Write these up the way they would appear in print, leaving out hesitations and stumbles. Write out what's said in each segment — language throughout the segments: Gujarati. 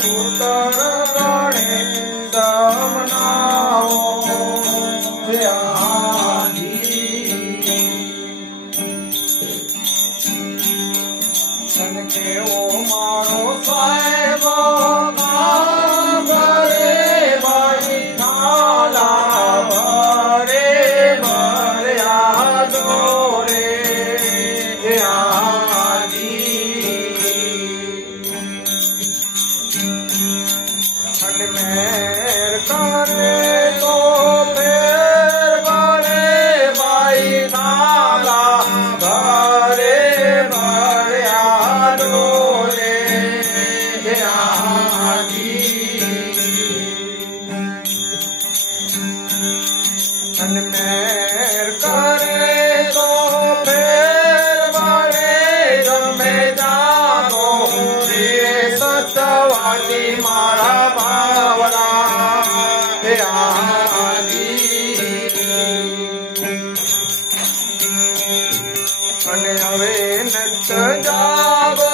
પુત્ર ગણે સમનાઓ કેવો મારો સાહેબ ભરે ભાઈ થાલા ભરે ભર્યા દોરે મેર કરે તો ફેર ભરે ભાઈ થાલા ભરે ભર્યા દોરે અને મેર કરે તો ફેર ભરે ગમે જાગો સતવાદી મારા બાવડા અને હવે નત જાગો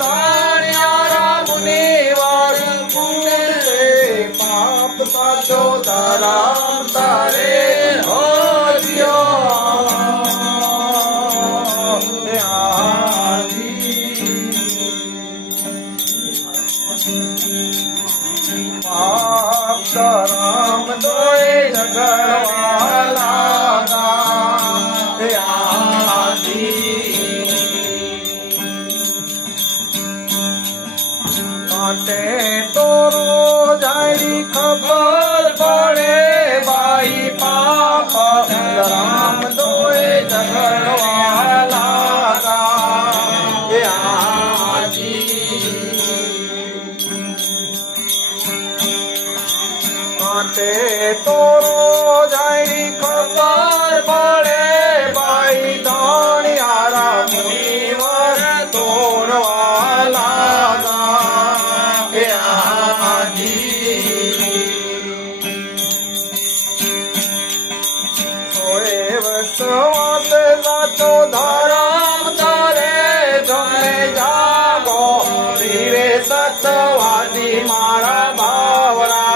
ધાણ્યારા મુનિવાર પૂરે પાપ સાચો ધરામ તારે પાપ રામ દોય જગવાલા માટે તો રોજાઈ ખબર પડે બાઈ પાપ રામ દોય જગવાલા માટે તો રોજાઈ ખબર પડે બાઈ ધાણ્યારા મુનિવર તોરવાલા સવાત સાચો ધરામ તારે જમે જાગો ધીરે સતવાદી મારા બાવરા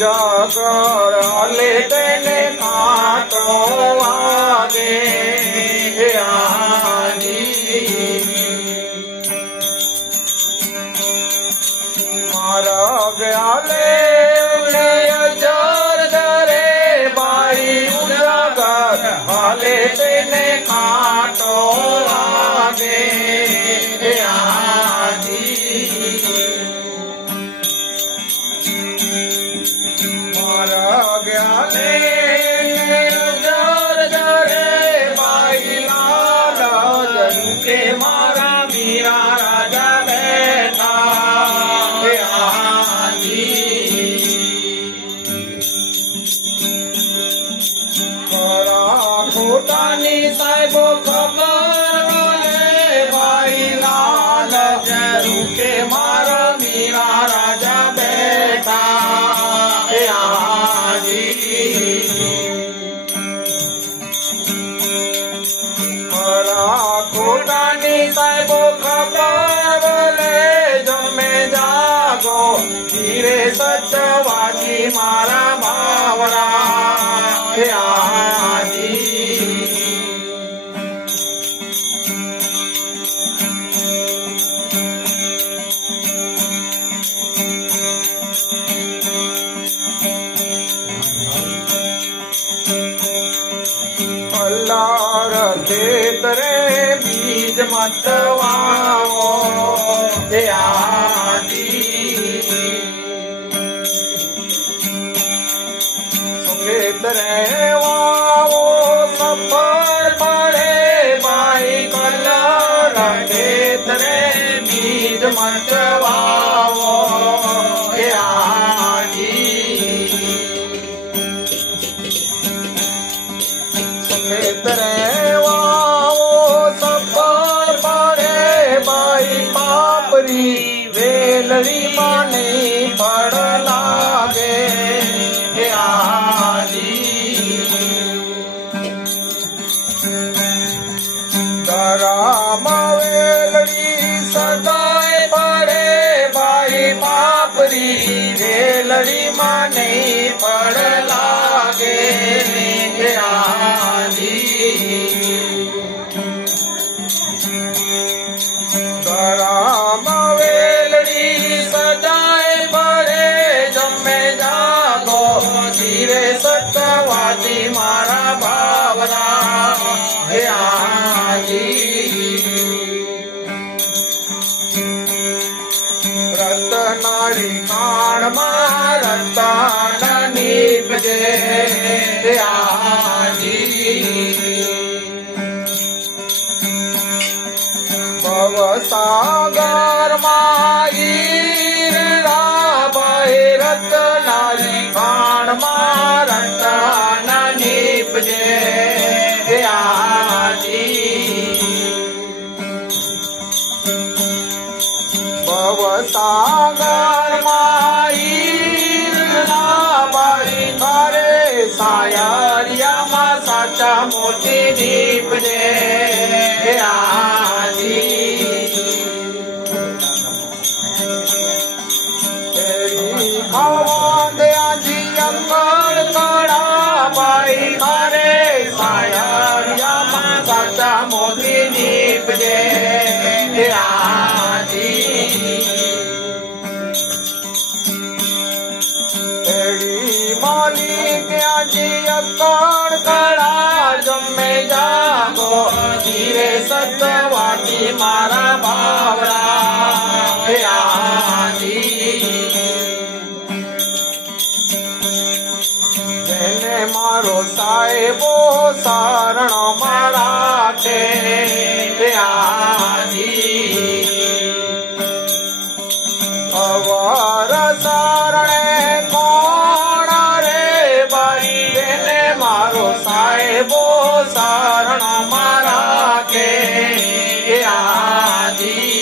જાગર હલે તેને કાંટો વાગે મારા વ્યાલે અજર ધરે બાઈ ઉજાગર હાલે તેને કાંટો લાગે મારા વ્યાલે અજર ધરે બાઈ લાલ કે મારા મીરા રાજા બેઠા ખોટાની સાહેબો ખબર ભાઈ લાલ કે મારા મીરા રાજા બેઠા ખોટાની સાહેબો ખબર જમે જાગો ધીરે સચવાજી મારા બાવરા પલ્લાર ખેતરે બીજ મતવાઓ ખેતરે વાવો સફર પડે બાઈ કલ્લાર ખેતરે બીજ મતવાઓ ખેતરે વાવો સફર પડે બાઈ પાપરી હે આજી રતનારી ખાણમાં રતન નીપજે હે આજી ભવસાગરમાં ઈરા ભાઈ રતનારી ખાણમાં રતન નીપજે હે આજી ભવસાગરમાં ઈરા ભાઈ તારે સાયરિયામાં સાચા મોતી નીપજે હે મોતી નીપજે હે આજી એડી માલિક આજી અકળ કળા જમે જાગો ધીરે સતવાતી મારા બાવડા હે આજી જેને મારો સાહેબો સારણો મારા છે આજી અવર શરણે કોણ રે ભાઈ જેને મારો સાહેબો સારણો મારા છે આજી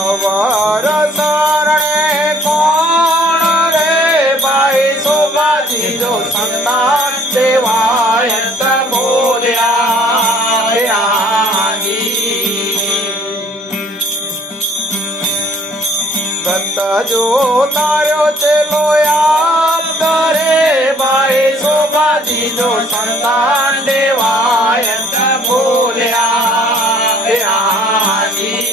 અવર શરણે કોણ રે ભાઈ શોભાજી જો સંતાન દેવાયત બોલ્યા હે આજી દત્ત જો તાર્યો ચેલો યાદ રે ભાઈ શોભાજી જો સંતાન દેવાયત બોલ્યા હે આજી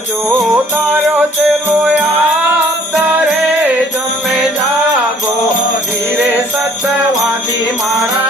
જો તારો ચેલો યાદ રે જમે જાગો ધીરે સતવાદી મારા